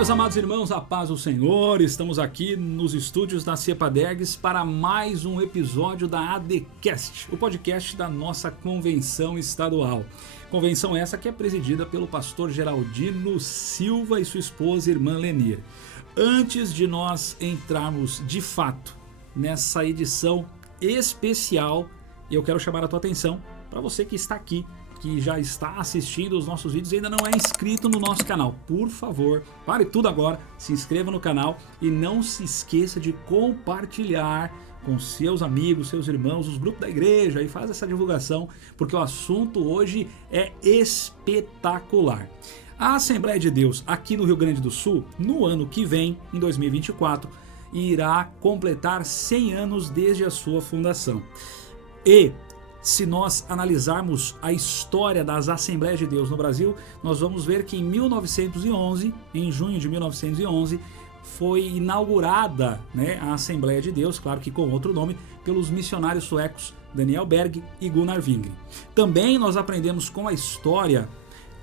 meus amados irmãos, a paz do Senhor. Estamos aqui nos estúdios da Cepadergues para mais um episódio da ADCast, o podcast da nossa convenção estadual. Convenção essa que é presidida pelo pastor Geraldino Silva e sua esposa, irmã Lenir. Antes de nós entrarmos de fato nessa edição especial, eu quero chamar a tua atenção para você que está aqui, que já está assistindo os nossos vídeos e ainda não é inscrito no nosso canal. Por favor, pare tudo agora, se inscreva no canal e não se esqueça de compartilhar com seus amigos, seus irmãos, os grupos da igreja, e faz essa divulgação, porque o assunto hoje é espetacular. A Assembleia de Deus aqui no Rio Grande do Sul, no ano que vem, em 2024, irá completar 100 anos desde a sua fundação. E se nós analisarmos a história das Assembleias de Deus no Brasil, nós vamos ver que em 1911, em junho de 1911, foi inaugurada, a Assembleia de Deus, claro que com outro nome, pelos missionários suecos Daniel Berg e Gunnar Wingren. Também nós aprendemos com a história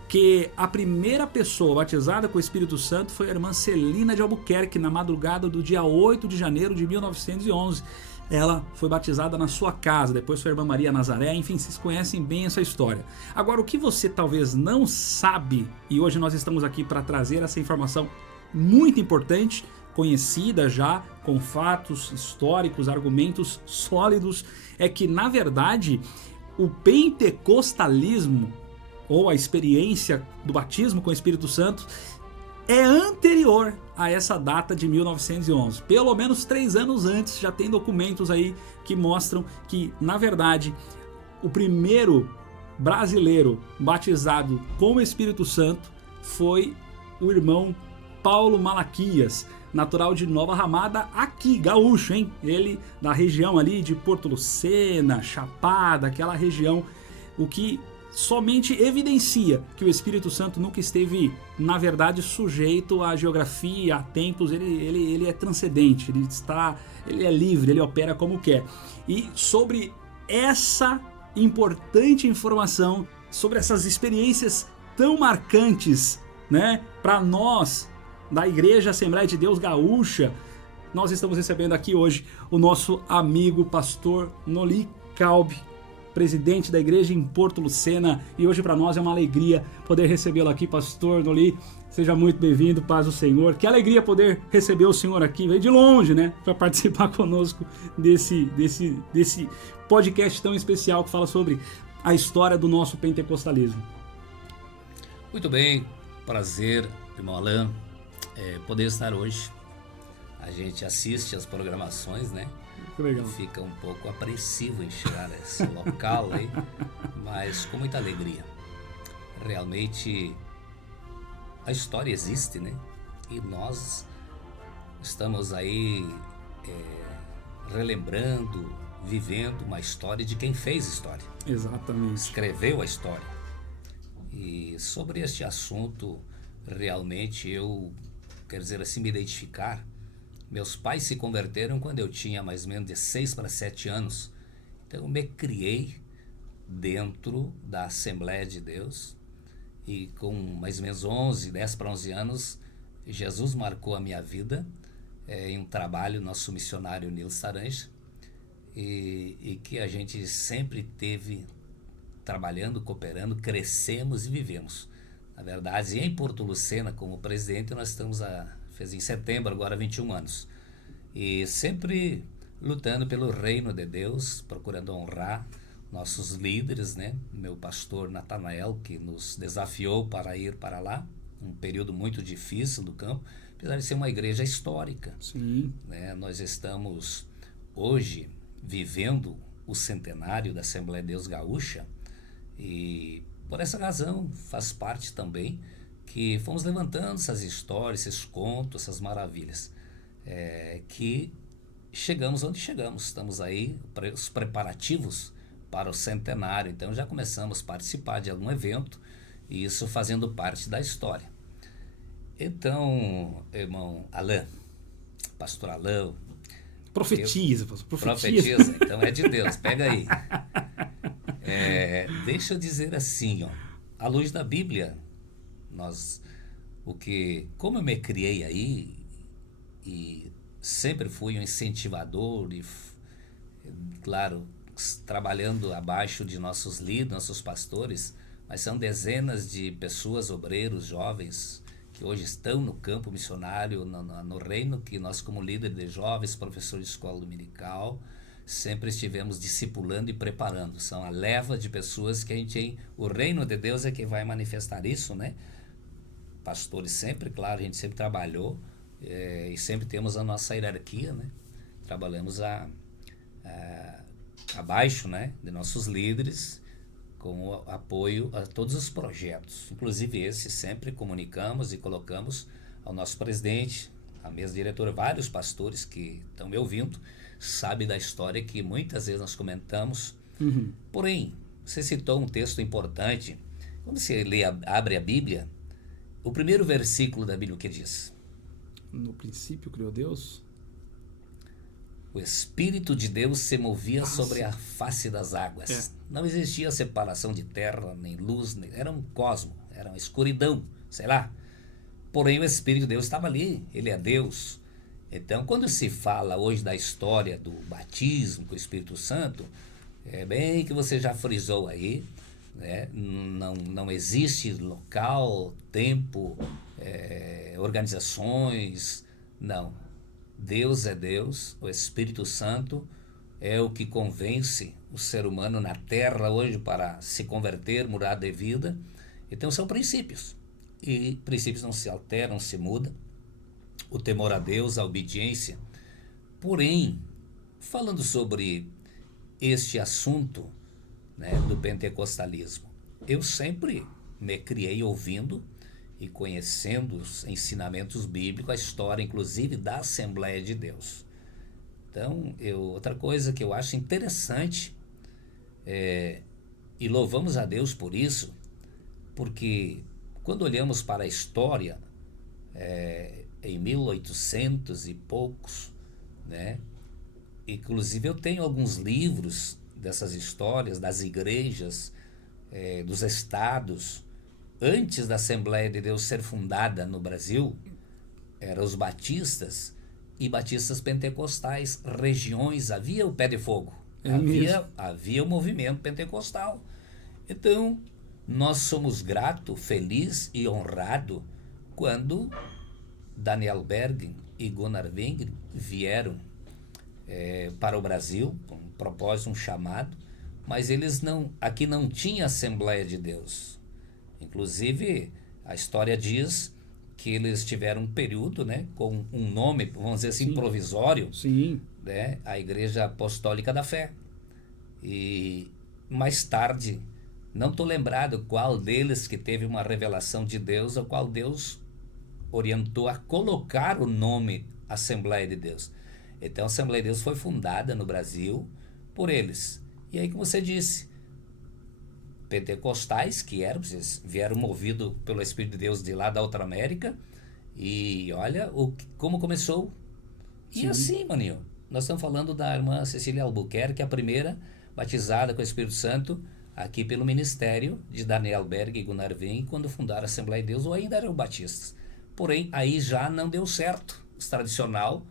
que a primeira pessoa batizada com o Espírito Santo foi a irmã Celina de Albuquerque, na madrugada do dia 8 de janeiro de 1911. Ela foi batizada na sua casa, depois foi a irmã Maria Nazaré, enfim, vocês conhecem bem essa história. Agora, o que você talvez não sabe, e hoje nós estamos aqui para trazer essa informação muito importante, conhecida já, com fatos históricos, argumentos sólidos, é que, na verdade, o pentecostalismo, ou a experiência do batismo com o Espírito Santo, é anterior a essa data de 1911. Pelo menos 3 anos antes, já tem documentos aí que mostram que, na verdade, o primeiro brasileiro batizado com o Espírito Santo foi o irmão Paulo Malaquias, natural de Nova Ramada, aqui, gaúcho, hein? Ele da região ali de Porto Lucena, Chapada, aquela região, o que somente evidencia que o Espírito Santo nunca esteve, na verdade, sujeito à geografia, a tempos. Ele é transcendente, ele é livre, ele opera como quer. E sobre essa importante informação, sobre essas experiências tão marcantes, para nós da Igreja Assembleia de Deus Gaúcha, nós estamos recebendo aqui hoje o nosso amigo pastor Noli Calbi, presidente da igreja em Porto Lucena, e hoje para nós é uma alegria poder recebê-lo aqui, pastor Noli. Seja muito bem-vindo, paz do Senhor. Que alegria poder receber o senhor aqui, veio de longe, para participar conosco desse podcast tão especial que fala sobre a história do nosso pentecostalismo. Muito bem, prazer, irmão Alain, poder estar hoje. A gente assiste as programações, Legal. Fica um pouco apreensivo em chegar a esse local aí, mas com muita alegria. Realmente a história existe, e nós estamos aí relembrando, vivendo uma história de quem fez história. Exatamente. Escreveu a história. E sobre este assunto, realmente eu, quero dizer assim, me identificar. Meus pais se converteram quando eu tinha mais ou menos de 6 para 7 anos. Então eu me criei dentro da Assembleia de Deus. E com mais ou menos 10 para 11 anos, Jesus marcou a minha vida em um trabalho, nosso missionário Nils Saranja, e que a gente sempre teve trabalhando, cooperando, crescemos e vivemos. Na verdade, em Porto Lucena, como presidente, nós estamos fez em setembro, agora 21 anos. E sempre lutando pelo reino de Deus, procurando honrar nossos líderes, Meu pastor Natanael, que nos desafiou para ir para lá, um período muito difícil do campo, apesar de ser uma igreja histórica. Sim. Nós estamos hoje vivendo o centenário da Assembleia de Deus Gaúcha, e por essa razão faz parte também que fomos levantando essas histórias, esses contos, essas maravilhas, que chegamos onde chegamos. Estamos aí, os preparativos para o centenário, então já começamos a participar de algum evento, e isso fazendo parte da história. Então, irmão Alain, pastor Alain... Profetiza. Profetiza, então é de Deus, pega aí. Deixa eu dizer assim, à luz da Bíblia, nós Como eu me criei aí e sempre fui um incentivador e, claro, trabalhando abaixo de nossos líderes, nossos pastores, mas são dezenas de pessoas, obreiros, jovens, que hoje estão no campo missionário, no reino, que nós como líder de jovens, professor de escola dominical, sempre estivemos discipulando e preparando. São a leva de pessoas que a gente, o reino de Deus é que vai manifestar isso, né? Pastores sempre, claro, a gente sempre trabalhou e sempre temos a nossa hierarquia, né? Trabalhamos abaixo, né, de nossos líderes, com o apoio a todos os projetos, inclusive esse sempre comunicamos e colocamos ao nosso presidente, à mesa diretora, vários pastores que estão me ouvindo, sabem da história que muitas vezes nós comentamos. Porém, você citou um texto importante. Quando você abre a Bíblia, o primeiro versículo da Bíblia, o que diz? No princípio criou Deus. O Espírito de Deus se movia sobre a face das águas. Não existia separação de terra, nem luz, era um cosmo, era uma escuridão, sei lá. Porém, o Espírito de Deus estava ali, ele é Deus. Então, quando se fala hoje da história do batismo com o Espírito Santo, é bem que você já frisou aí, né? Não existe local, tempo, organizações, não. Deus é Deus, o Espírito Santo é o que convence o ser humano na terra hoje para se converter, mudar de vida. Então são princípios, e princípios não se alteram, não se mudam. O temor a Deus, a obediência. Porém, falando sobre este assunto, né, do pentecostalismo, eu sempre me criei ouvindo e conhecendo os ensinamentos bíblicos, a história inclusive da Assembleia de Deus. Então, outra coisa que eu acho interessante, e louvamos a Deus por isso, porque quando olhamos para a história, em 1800 e poucos, né, inclusive eu tenho alguns livros dessas histórias, das igrejas, dos estados. Antes da Assembleia de Deus ser fundada no Brasil, eram os batistas e batistas pentecostais, regiões, havia o pé de fogo, havia o movimento pentecostal. Então, nós somos gratos, felizes e honrados quando Daniel Berg e Gunnar Wingren vieram para o Brasil, com um propósito, um chamado, mas aqui não tinha Assembleia de Deus. Inclusive, a história diz que eles tiveram um período, né, com um nome, vamos dizer assim, provisório, né, a Igreja Apostólica da Fé. E mais tarde, não estou lembrado qual deles que teve uma revelação de Deus, ou qual Deus orientou a colocar o nome Assembleia de Deus. Então, a Assembleia de Deus foi fundada no Brasil por eles. E aí, como você disse, pentecostais que vieram movidos pelo Espírito de Deus de lá da outra América, e olha como começou. E assim, maninho, nós estamos falando da irmã Cecília Albuquerque, a primeira batizada com o Espírito Santo aqui pelo ministério de Daniel Berg e Gunnar Wingren, quando fundaram a Assembleia de Deus, ou ainda eram batistas. Porém, aí já não deu certo. Os tradicional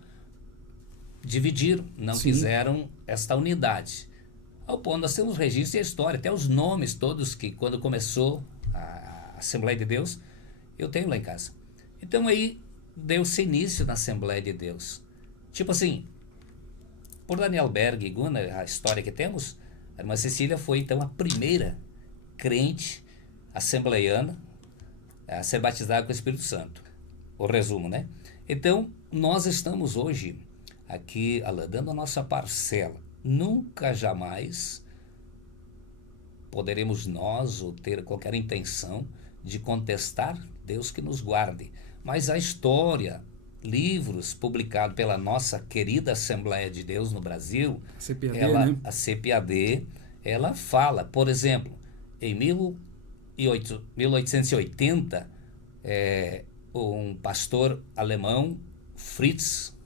dividiram, não quiseram esta unidade. Ao ponto, nós temos registros e a história, até os nomes todos que quando começou a Assembleia de Deus, eu tenho lá em casa. Então aí deu-se início na Assembleia de Deus. Tipo assim, por Daniel Berg e Gunnar, a história que temos, a irmã Cecília foi então a primeira crente assembleiana a ser batizada com o Espírito Santo. O resumo, né? Então, nós estamos hoje aqui dando a nossa parcela. Nunca, jamais poderemos nós ou ter qualquer intenção de contestar, Deus que nos guarde. Mas a história, livros publicados pela nossa querida Assembleia de Deus no Brasil, a CPAD, ela fala, por exemplo, em 1880, um pastor alemão, Fritz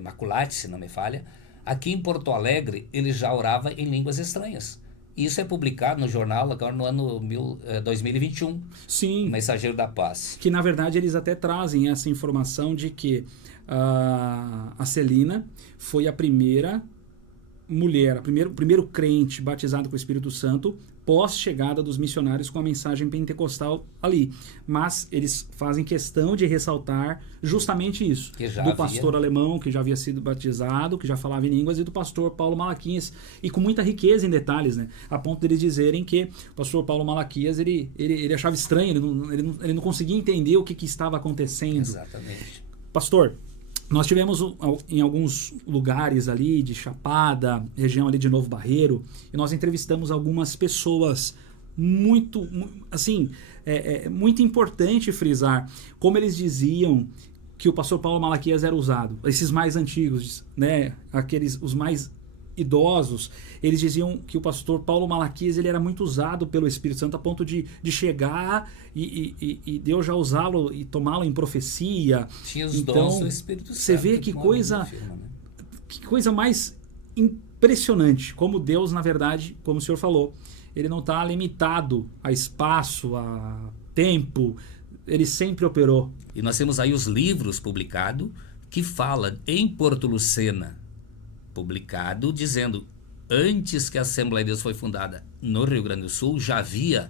Maculati, se não me falha, aqui em Porto Alegre, ele já orava em línguas estranhas. Isso é publicado no jornal agora no ano 2021, Sim. Mensageiro da Paz. Que na verdade eles até trazem essa informação de que a Celina foi a primeira mulher, o primeiro crente batizado com o Espírito Santo pós-chegada dos missionários com a mensagem pentecostal ali. Mas eles fazem questão de ressaltar justamente isso. Do pastor alemão, que já havia sido batizado, que já falava em línguas, e do pastor Paulo Malaquias, e com muita riqueza em detalhes, né? A ponto deles dizerem que o pastor Paulo Malaquias, ele achava estranho, ele não conseguia entender o que estava acontecendo. Exatamente. Pastor, nós tivemos em alguns lugares ali de Chapada, região ali de Novo Barreiro, e nós entrevistamos algumas pessoas muito, assim, muito importante frisar como eles diziam que o pastor Paulo Malaquias era usado. Esses mais antigos, né, os mais idosos, eles diziam que o pastor Paulo Malaquias ele era muito usado pelo Espírito Santo a ponto de chegar e Deus já usá-lo e tomá-lo em profecia. Tinha os dons do Espírito Santo. Você vê que coisa mais impressionante, como Deus, na verdade, como o senhor falou, ele não está limitado a espaço, a tempo, ele sempre operou. E nós temos aí os livros publicados que falam em Porto Lucena, publicado, dizendo antes que a Assembleia de Deus foi fundada no Rio Grande do Sul, já havia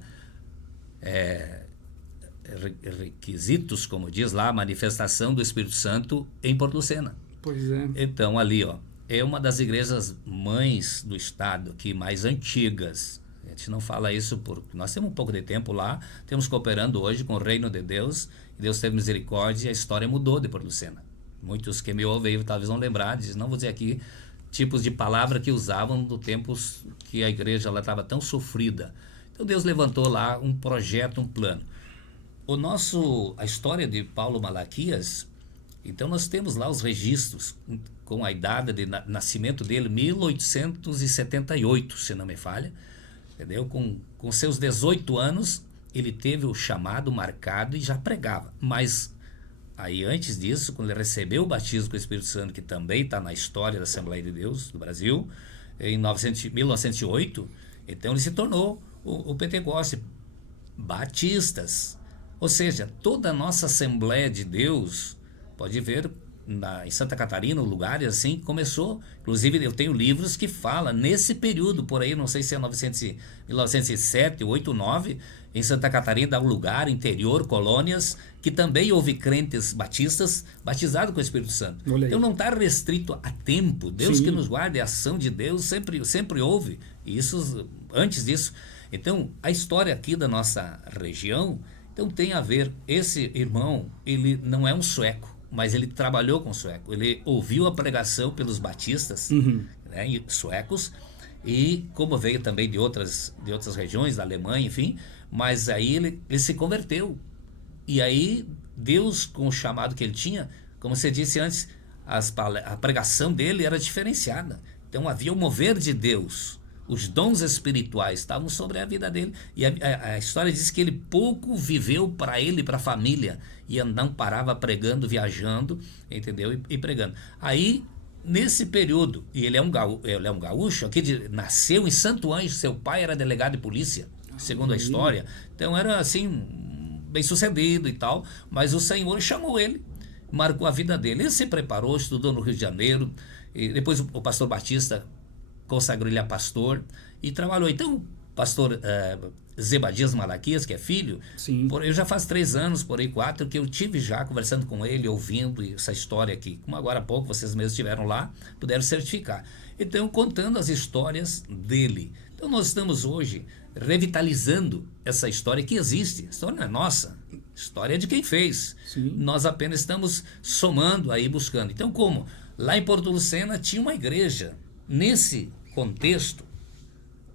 requisitos, como diz lá, a manifestação do Espírito Santo em Porto Lucena. Pois é. Então ali, é uma das igrejas mães do estado aqui, mais antigas. A gente não fala isso porque nós temos um pouco de tempo lá, temos cooperando hoje com o Reino de Deus, e Deus teve misericórdia e a história mudou de Porto Lucena. Muitos que me ouvem talvez vão lembrar, não vou dizer aqui, tipos de palavra que usavam no tempos que a igreja estava tão sofrida. Então Deus levantou lá um projeto, um plano. A história de Paulo Malaquias, então nós temos lá os registros com a idade de nascimento dele, 1878, se não me falha, entendeu? Com seus 18 anos, ele teve o chamado marcado e já pregava, mas aí antes disso, quando ele recebeu o batismo com o Espírito Santo, que também está na história da Assembleia de Deus do Brasil, em 1908, então ele se tornou o Pentecoste, batistas. Ou seja, toda a nossa Assembleia de Deus, pode ver em Santa Catarina, lugares assim, começou. Inclusive eu tenho livros que falam nesse período, por aí, não sei se é 1907, 8, 9, em Santa Catarina, dá um lugar, interior, colônias, que também houve crentes batistas batizados com o Espírito Santo. Então não está restrito a tempo. Deus Sim. que nos guarde, a ação de Deus sempre houve. E isso, antes disso. Então, a história aqui da nossa região, então tem a ver, esse irmão, ele não é um sueco, mas ele trabalhou com sueco. Ele ouviu a pregação pelos batistas, né, suecos, e como veio também de outras regiões, da Alemanha, enfim, mas aí ele se converteu. E aí Deus, com o chamado que ele tinha, como você disse antes, a pregação dele era diferenciada. Então havia o mover de Deus. Os dons espirituais estavam sobre a vida dele. E a história diz que ele pouco viveu para ele e para a família. E não parava pregando, viajando, entendeu? E pregando. Aí, nesse período, e ele é um gaúcho, nasceu em Santo Anjo, seu pai era delegado de polícia, segundo a história. Então era assim, bem sucedido e tal. Mas o Senhor chamou ele, marcou a vida dele. Ele se preparou, estudou no Rio de Janeiro. E depois o pastor Batista consagrou ele a pastor e trabalhou. Então, o pastor Zebadias Malaquias, que é filho, eu já faz 3 anos, por aí 4, que eu tive já conversando com ele, ouvindo essa história aqui. Como agora há pouco vocês mesmos estiveram lá, puderam certificar. Então, contando as histórias dele. Então, nós estamos hoje revitalizando essa história que existe. A história não é nossa, a história é de quem fez. Sim. Nós apenas estamos somando aí, buscando. Então, como? Lá em Porto Lucena tinha uma igreja. Nesse contexto,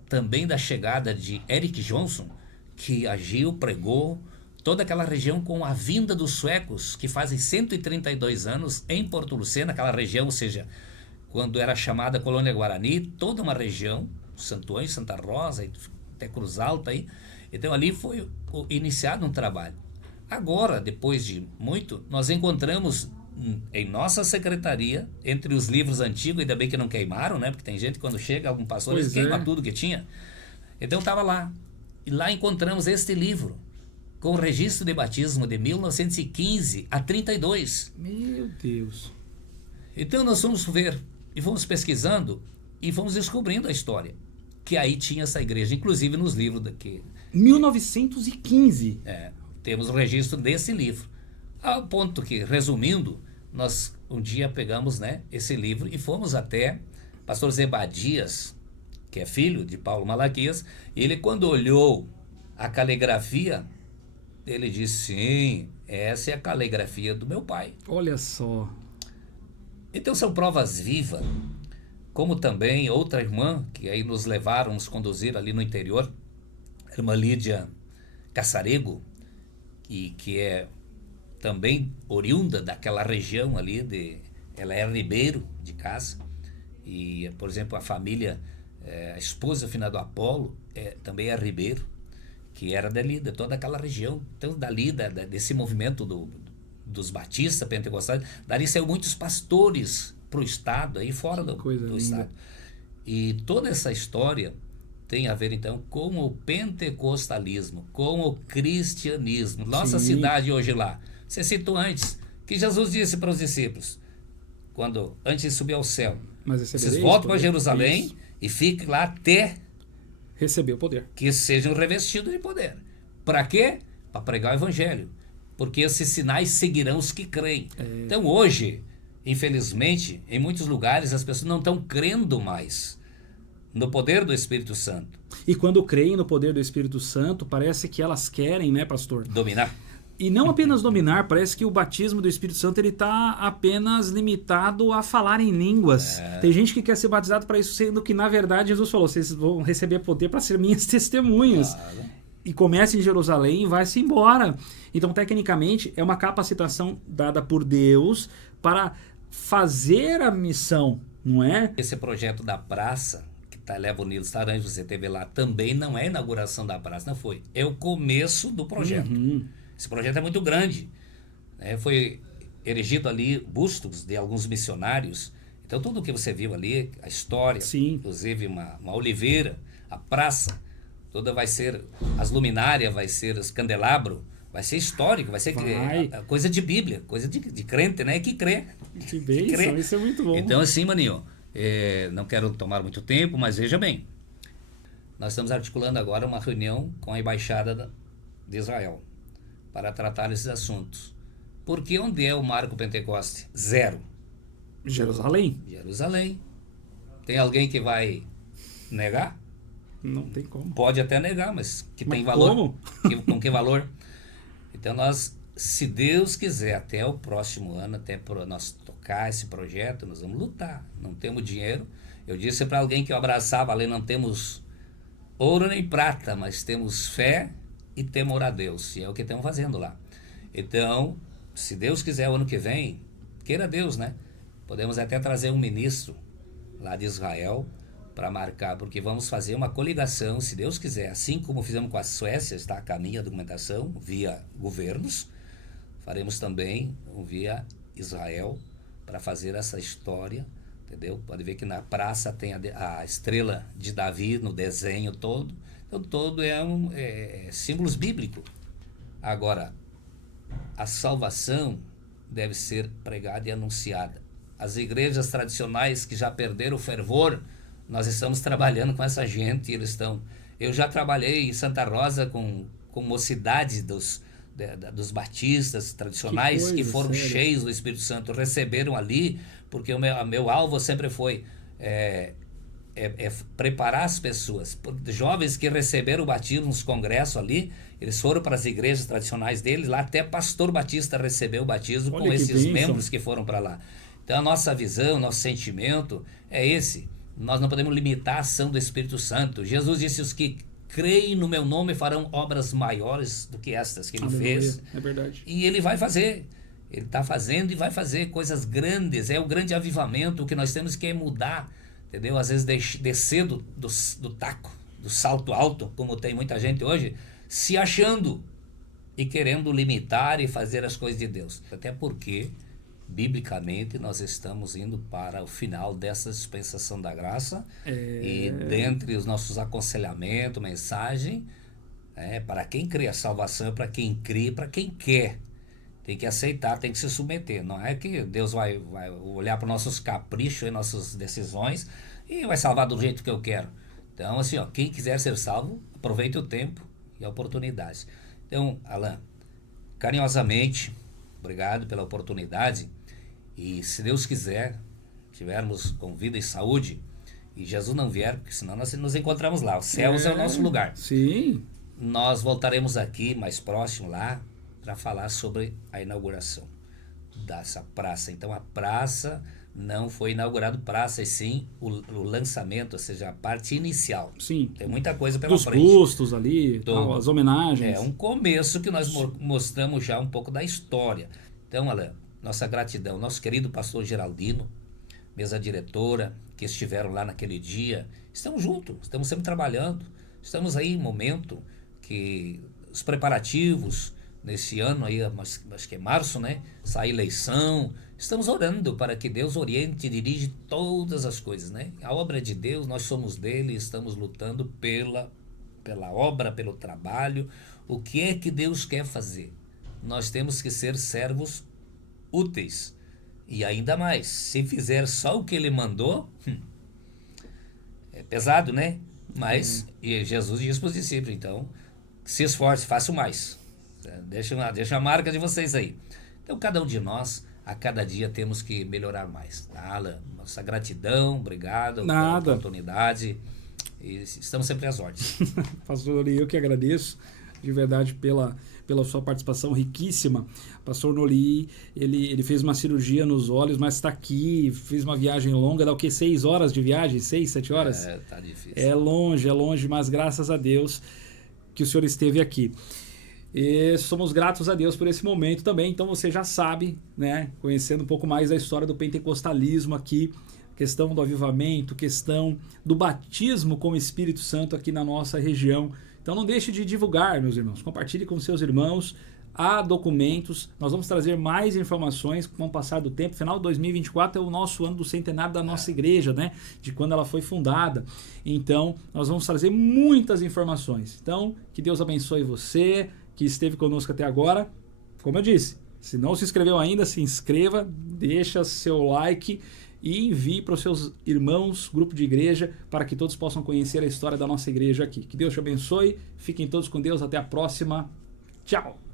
também da chegada de Eric Johnson, que agiu, pregou toda aquela região com a vinda dos suecos, que fazem 132 anos em Porto Lucena, aquela região, ou seja, quando era chamada Colônia Guarani, toda uma região, Santo Anjo, Santa Rosa, até Cruz Alta, aí. Então ali foi iniciado um trabalho. Agora, depois de muito, nós encontramos em nossa secretaria, entre os livros antigos, ainda bem que não queimaram, né? Porque tem gente que quando chega algum pastor, eles queimam tudo que tinha. Então estava lá. E lá encontramos este livro, com o registro de batismo de 1915 a 32. Meu Deus. Então nós fomos ver e fomos pesquisando e fomos descobrindo a história. Que aí tinha essa igreja, inclusive nos livros daqui. 1915. Temos o registro desse livro. Ao ponto que, resumindo, nós um dia pegamos, né, esse livro e fomos até pastor Zebadias, que é filho de Paulo Malaquias. E ele, quando olhou a caligrafia, ele disse: sim, essa é a caligrafia do meu pai. Olha só. Então são provas vivas, como também outra irmã, que aí nos levaram, nos conduziram ali no interior, a irmã Lídia Caçarego, que é também oriunda daquela região ali, ela é ribeiro de casa, e, por exemplo, a família, a esposa final do Apolo, também é ribeiro, que era dali, de toda aquela região, então dali, desse movimento dos batistas pentecostais, dali saiu muitos pastores para o estado, aí fora do estado. E toda essa história tem a ver, então, com o pentecostalismo, com o cristianismo. Nossa cidade hoje lá, você citou antes, que Jesus disse para os discípulos, antes de subir ao céu, vocês voltem para Jerusalém e fiquem lá até receber o poder. Que sejam revestidos de poder. Para quê? Para pregar o evangelho. Porque esses sinais seguirão os que creem. Então hoje, infelizmente, em muitos lugares as pessoas não estão crendo mais no poder do Espírito Santo. E quando creem no poder do Espírito Santo, parece que elas querem, né, pastor? Dominar. E não apenas dominar, parece que o batismo do Espírito Santo ele está apenas limitado a falar em línguas. Tem gente que quer ser batizado para isso, sendo que, na verdade, Jesus falou, vocês vão receber poder para ser minhas testemunhas. Claro. E começa em Jerusalém e vai-se embora. Então, tecnicamente, é uma capacitação dada por Deus para fazer a missão, não é? Esse projeto da praça, que leva o Nilo Saranjo, você teve lá, também não é a inauguração da praça, não foi. É o começo do projeto. Esse projeto é muito grande. Foi erigido ali bustos de alguns missionários. Então, tudo o que você viu ali, a história, inclusive uma oliveira, a praça, toda vai ser, as luminárias, vai ser os candelabros, vai ser histórico, vai ser coisa de Bíblia, coisa de crente, né? Que crê. Que bênção, isso é muito bom. Então, assim, maninho, não quero tomar muito tempo, mas veja bem, nós estamos articulando agora uma reunião com a Embaixada de Israel para tratar esses assuntos. Porque onde é o Marco Pentecoste? Zero. Jerusalém. Tem alguém que vai negar? Não tem como. Pode até negar, mas tem valor. Como? Com que valor? Então nós, se Deus quiser, até o próximo ano, até para nós tocar esse projeto, nós vamos lutar. Não temos dinheiro. Eu disse para alguém que eu abraçava ali, não temos ouro nem prata, mas temos fé e temor a Deus, e é o que estamos fazendo lá. Então, se Deus quiser, o ano que vem, queira Deus, né? Podemos até trazer um ministro lá de Israel para marcar, porque vamos fazer uma coligação, se Deus quiser, assim como fizemos com a Suécia, está a caminho a documentação, via governos, faremos também via Israel, para fazer essa história, entendeu? Pode ver que na praça tem a estrela de Davi no desenho todo. Então, todo é símbolos bíblicos. Agora, a salvação deve ser pregada e anunciada. As igrejas tradicionais que já perderam o fervor, nós estamos trabalhando com essa gente. Eu já trabalhei em Santa Rosa com mocidades dos batistas tradicionais que foram cheios do Espírito Santo, receberam ali, porque o meu alvo sempre foi preparar as pessoas. Jovens que receberam o batismo nos congressos ali, eles foram para as igrejas tradicionais deles, lá até pastor batista recebeu o batismo. Olha, com esses membros que foram para lá. Então a nossa visão, nosso sentimento é esse. Nós não podemos limitar a ação do Espírito Santo. Jesus disse: os que creem no meu nome farão obras maiores do que estas que ele fez. É verdade. E ele vai fazer. Ele está fazendo e vai fazer coisas grandes. É o grande avivamento. O que nós temos que é mudar, entendeu? Às vezes descer do taco, do salto alto, como tem muita gente hoje, se achando e querendo limitar e fazer as coisas de Deus. Até porque biblicamente nós estamos indo para o final dessa dispensação da graça, e dentre os nossos aconselhamentos, mensagem, para quem crê, a salvação é para quem crê, para quem quer. Tem que aceitar, tem que se submeter. Não é que Deus vai olhar para nossos caprichos e nossas decisões e vai salvar do jeito que eu quero. Então, assim, quem quiser ser salvo, aproveite o tempo e a oportunidade. Então, Alan, carinhosamente, obrigado pela oportunidade. E se Deus quiser, tivermos com vida e saúde, e Jesus não vier, porque senão nós nos encontramos lá. Os céus é o nosso lugar. Sim. Nós voltaremos aqui mais próximo lá para falar sobre a inauguração dessa praça. Então a praça não foi inaugurado praça, e sim o lançamento, ou seja, a parte inicial. Sim. Tem muita coisa pela frente. Dos custos ali, tal, as homenagens. É um começo que nós mostramos já um pouco da história. Então, Alan, nossa gratidão, nosso querido pastor Geraldino, mesa diretora, que estiveram lá naquele dia. Estamos juntos, estamos sempre trabalhando. Estamos aí em momento que os preparativos nesse ano aí, acho que é março, né? Sai eleição. Estamos orando para que Deus oriente e dirige todas as coisas, né? A obra é de Deus, nós somos dele, estamos lutando pela obra, pelo trabalho. O que é que Deus quer fazer? Nós temos que ser servos úteis. E ainda mais, se fizer só o que ele mandou, é pesado, né? Mas e Jesus diz para os discípulos, então, se esforce, faça mais. Deixa a marca de vocês aí. Então, cada um de nós, a cada dia, temos que melhorar mais. Tá, Alan? Nossa gratidão, obrigado pela oportunidade. E estamos sempre às ordens. Pastor, eu que agradeço de verdade pela sua participação riquíssima. Pastor Noli, ele fez uma cirurgia nos olhos, mas está aqui, fez uma viagem longa, dá o quê? 6 horas de viagem? 6, 7 horas? Tá difícil. É longe, mas graças a Deus que o senhor esteve aqui. E somos gratos a Deus por esse momento também. Então você já sabe, né, conhecendo um pouco mais da história do pentecostalismo aqui, questão do avivamento, questão do batismo com o Espírito Santo aqui na nossa região. Então não deixe de divulgar, meus irmãos. Compartilhe com seus irmãos. Há documentos. Nós vamos trazer mais informações com o passar do tempo. Final de 2024 é o nosso ano do centenário da nossa igreja, né? De quando ela foi fundada. Então, nós vamos trazer muitas informações. Então, que Deus abençoe você, que esteve conosco até agora. Como eu disse, se não se inscreveu ainda, se inscreva, deixa seu like e envie para os seus irmãos, grupo de igreja, para que todos possam conhecer a história da nossa igreja aqui. Que Deus te abençoe, fiquem todos com Deus, até a próxima. Tchau!